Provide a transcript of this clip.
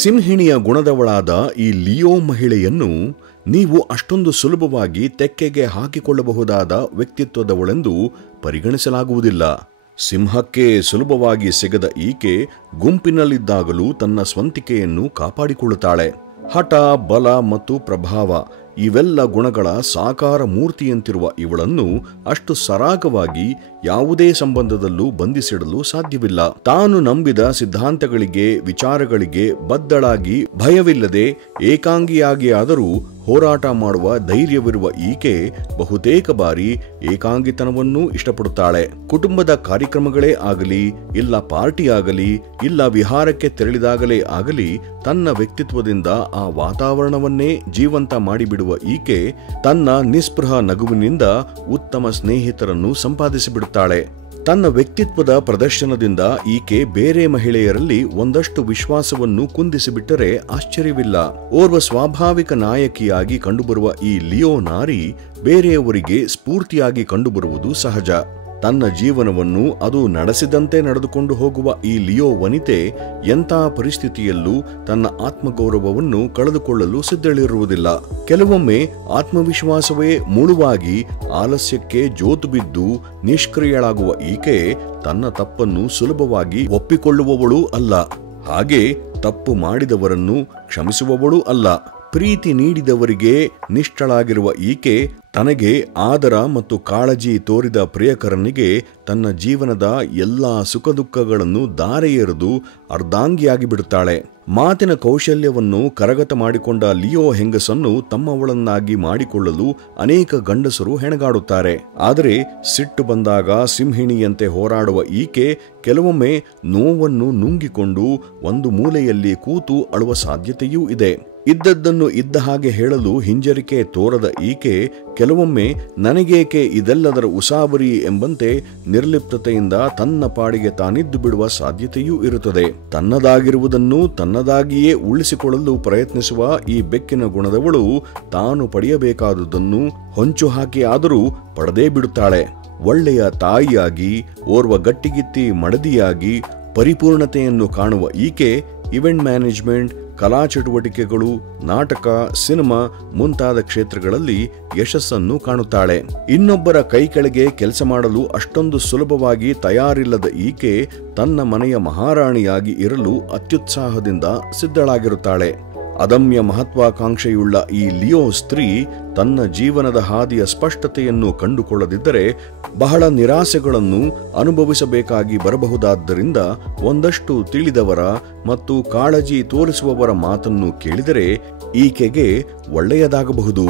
ಸಿಂಹಿಣಿಯ ಗುಣದವಳಾದ ಈ ಲಿಯೋ ಮಹಿಳೆಯನ್ನು ನೀವು ಅಷ್ಟೊಂದು ಸುಲಭವಾಗಿ ತೆಕ್ಕೆಗೆ ಹಾಕಿಕೊಳ್ಳಬಹುದಾದ ವ್ಯಕ್ತಿತ್ವದವಳೆಂದು ಪರಿಗಣಿಸಲಾಗುವುದಿಲ್ಲ. ಸಿಂಹಕ್ಕೆ ಸುಲಭವಾಗಿ ಸಿಗದ ಈಕೆ ಗುಂಪಿನಲ್ಲಿದ್ದಾಗಲೂ ತನ್ನ ಸ್ವಂತಿಕೆಯನ್ನು ಕಾಪಾಡಿಕೊಳ್ಳುತ್ತಾಳೆ. ಹಠ, ಬಲ ಮತ್ತು ಪ್ರಭಾವ ಇವೆಲ್ಲ ಗುಣಗಳ ಸಾಕಾರ ಮೂರ್ತಿಯಂತಿರುವ ಇವಳನ್ನು ಅಷ್ಟು ಸರಾಗವಾಗಿ ಯಾವುದೇ ಸಂಬಂಧದಲ್ಲೂ ಬಂಧಿಸಿಡಲು ಸಾಧ್ಯವಿಲ್ಲ. ತಾನು ನಂಬಿದ ಸಿದ್ಧಾಂತಗಳಿಗೆ, ವಿಚಾರಗಳಿಗೆ ಬದ್ಧಳಾಗಿ ಭಯವಿಲ್ಲದೆ ಏಕಾಂಗಿಯಾಗಿಯಾದರೂ ಹೋರಾಟ ಮಾಡುವ ಧೈರ್ಯವಿರುವ ಈಕೆ ಬಹುತೇಕ ಬಾರಿ ಏಕಾಂಗಿತನವನ್ನೂ ಇಷ್ಟಪಡುತ್ತಾಳೆ. ಕುಟುಂಬದ ಕಾರ್ಯಕ್ರಮಗಳೇ ಆಗಲಿ, ಇಲ್ಲ ಪಾರ್ಟಿ ಆಗಲಿ, ಇಲ್ಲ ವಿಹಾರಕ್ಕೆ ತೆರಳಿದಾಗಲೇ ಆಗಲಿ, ತನ್ನ ವ್ಯಕ್ತಿತ್ವದಿಂದ ಆ ವಾತಾವರಣವನ್ನೇ ಜೀವಂತ ಮಾಡಿಬಿಡುವ ಈಕೆ ತನ್ನ ನಿಸ್ಪೃಹ ನಗುವಿನಿಂದ ಉತ್ತಮ ಸ್ನೇಹಿತರನ್ನು ಸಂಪಾದಿಸಿಬಿಡುತ್ತಾಳೆ. ತನ್ನ ವ್ಯಕ್ತಿತ್ವದ ಪ್ರದರ್ಶನದಿಂದ ಈಕೆ ಬೇರೆ ಮಹಿಳೆಯರಲ್ಲಿ ಒಂದಷ್ಟು ವಿಶ್ವಾಸವನ್ನು ಕುಂದಿಸಿಬಿಟ್ಟರೆ ಆಶ್ಚರ್ಯವಿಲ್ಲ. ಓರ್ವ ಸ್ವಾಭಾವಿಕ ನಾಯಕಿಯಾಗಿ ಕಂಡುಬರುವ ಈ ಲಿಯೋ ನಾರಿ ಬೇರೆಯವರಿಗೆ ಸ್ಫೂರ್ತಿಯಾಗಿ ಕಂಡುಬರುವುದು ಸಹಜ. ತನ್ನ ಜೀವನವನ್ನು ಅದು ನಡೆಸಿದಂತೆ ನಡೆದುಕೊಂಡು ಹೋಗುವ ಈ ಲಿಯೋ ವನಿತೆ ಎಂಥ ಪರಿಸ್ಥಿತಿಯಲ್ಲೂ ತನ್ನ ಆತ್ಮಗೌರವವನ್ನು ಕಳೆದುಕೊಳ್ಳಲು ಸಿದ್ಧಳಿರುವುದಿಲ್ಲ. ಕೆಲವೊಮ್ಮೆ ಆತ್ಮವಿಶ್ವಾಸವೇ ಮುಳುವಾಗಿ ಆಲಸ್ಯಕ್ಕೆ ಜೋತು ಬಿದ್ದು ನಿಷ್ಕ್ರಿಯಳಾಗುವ ಈಕೆ ತನ್ನ ತಪ್ಪನ್ನು ಸುಲಭವಾಗಿ ಒಪ್ಪಿಕೊಳ್ಳುವವಳೂ ಅಲ್ಲ, ಹಾಗೆ ತಪ್ಪು ಮಾಡಿದವರನ್ನು ಕ್ಷಮಿಸುವವಳೂ ಅಲ್ಲ. ಪ್ರೀತಿ ನೀಡಿದವರಿಗೆ ನಿಷ್ಠಳಾಗಿರುವ ಈಕೆ ತನಗೆ ಆದರ ಮತ್ತು ಕಾಳಜಿ ತೋರಿದ ಪ್ರಿಯಕರನಿಗೆ ತನ್ನ ಜೀವನದ ಎಲ್ಲಾ ಸುಖ ದುಃಖಗಳನ್ನು ದಾರೆ ಎರೆದು ಅರ್ಧಾಂಗಿಯಾಗಿ ಬಿಡುತ್ತಾಳೆ. ಮಾತಿನ ಕೌಶಲ್ಯವನ್ನು ಕರಗತ ಮಾಡಿಕೊಂಡ ಲಿಯೋ ಹೆಂಗಸನ್ನು ತಮ್ಮವಳನ್ನಾಗಿ ಮಾಡಿಕೊಳ್ಳಲು ಅನೇಕ ಗಂಡಸರು ಹೆಣಗಾಡುತ್ತಾರೆ. ಆದರೆ ಸಿಟ್ಟು ಬಂದಾಗ ಸಿಂಹಿಣಿಯಂತೆ ಹೋರಾಡುವ ಈಕೆ ಕೆಲವೊಮ್ಮೆ ನೋವನ್ನು ನುಂಗಿಕೊಂಡು ಒಂದು ಮೂಲೆಯಲ್ಲಿ ಕೂತು ಅಳುವ ಸಾಧ್ಯತೆಯೂ ಇದೆ. ಇದ್ದದ್ದನ್ನು ಇದ್ದ ಹಾಗೆ ಹೇಳಲು ಹಿಂಜರಿಕೆ ತೋರದ ಈಕೆ ಕೆಲವೊಮ್ಮೆ ನನಗೇಕೆ ಇದೆಲ್ಲದರ ಉಸಾಬರಿ ಎಂಬಂತೆ ನಿರ್ಲಿಪ್ತತೆಯಿಂದ ತನ್ನ ಪಾಡಿಗೆ ತಾನಿದ್ದು ಬಿಡುವ ಸಾಧ್ಯತೆಯೂ ಇರುತ್ತದೆ. ತನ್ನದಾಗಿರುವುದನ್ನು ತನ್ನದಾಗಿಯೇ ಉಳಿಸಿಕೊಳ್ಳಲು ಪ್ರಯತ್ನಿಸುವ ಈ ಬೆಕ್ಕಿನ ಗುಣದವಳು ತಾನು ಪಡೆಯಬೇಕಾದುದನ್ನು ಹೊಂಚು ಹಾಕಿ ಆದರೂ ಪಡೆದೇ ಬಿಡುತ್ತಾಳೆ. ಒಳ್ಳೆಯ ತಾಯಿಯಾಗಿ, ಓರ್ವ ಗಟ್ಟಿಗಿತ್ತಿ ಮಡದಿಯಾಗಿ ಪರಿಪೂರ್ಣತೆಯನ್ನು ಕಾಣುವ ಈಕೆ ಇವೆಂಟ್ ಮ್ಯಾನೇಜ್ಮೆಂಟ್, ಕಲಾ ಚಟುವಟಿಕೆಗಳು, ನಾಟಕ, ಸಿನಿಮಾ ಮುಂತಾದ ಕ್ಷೇತ್ರಗಳಲ್ಲಿ ಯಶಸ್ಸನ್ನು ಕಾಣುತ್ತಾಳೆ. ಇನ್ನೊಬ್ಬರ ಕೈ ಕೆಳಗೆ ಕೆಲಸ ಮಾಡಲು ಅಷ್ಟೊಂದು ಸುಲಭವಾಗಿ ತಯಾರಿಲ್ಲದ ಈಕೆ ತನ್ನ ಮನೆಯ ಮಹಾರಾಣಿಯಾಗಿ ಇರಲು ಅತ್ಯುತ್ಸಾಹದಿಂದ ಸಿದ್ಧಳಾಗಿರುತ್ತಾಳೆ. ಅದಮ್ಯ ಮಹತ್ವಾಕಾಂಕ್ಷೆಯುಳ್ಳ ಈ ಲಿಯೋ ಸ್ತ್ರೀ ತನ್ನ ಜೀವನದ ಹಾದಿಯ ಸ್ಪಷ್ಟತೆಯನ್ನು ಕಂಡುಕೊಳ್ಳದಿದ್ದರೆ ಬಹಳ ನಿರಾಸೆಗಳನ್ನು ಅನುಭವಿಸಬೇಕಾಗಿ ಬರಬಹುದಾದ್ದರಿಂದ ಒಂದಷ್ಟು ತಿಳಿದವರ ಮತ್ತು ಕಾಳಜಿ ತೋರಿಸುವವರ ಮಾತನ್ನು ಕೇಳಿದರೆ ಈಕೆಗೆ ಒಳ್ಳೆಯದಾಗಬಹುದು.